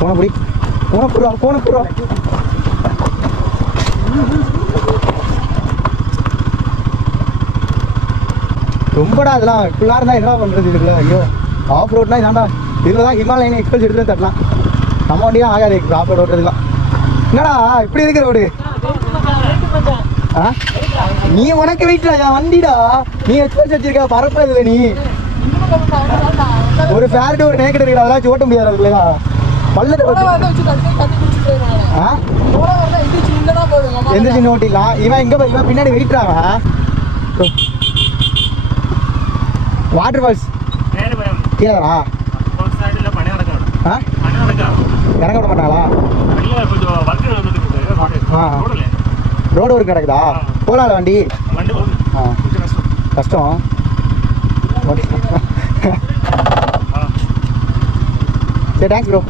போன புடி போன புறா ரொம்படா அதெல்லாம் இப்படிலாம் இருந்தால் என்ன பண்ணுறது இதுக்குள்ள? ஐயோ ஆஃப் ரோட்னா இதாண்டா. இதில் தான் ஹிமாலயன் எக்ஸ்பிரஸ் எடுத்து தரலாம். நம்ம வண்டியாக ஆகாது ஆஃப் ரோட் ஓட்டுறதுலாம். என்னடா இப்படி இருக்கு ரோடு? ஆ நீ உனக்கு வெயிட்டா வண்டிடா. நீ எக்ஸ்பிரஸ் வச்சிருக்க பரப்பதில்லை நீ. ஒரு ஃபேர்டு ஒரு நேக்கட் இருக்கிற அதெல்லாம் ஓட்ட முடியாது அதுக்குள்ளா. பள்ளத்தை எந்த சின்ன ஓட்டிக்கலாம். இவன் எங்கே இவன் பின்னாடி வெயிட்றாங்க. வாட்டர் ஃபால்ஸ் கேளா இறங்க விட மாட்டாங்களா? ரோடு ஒர்க் நடக்குதா? போகலாம்ல வண்டி? கஷ்டம். சரி தேங்க்ஸ் ப்ரோ.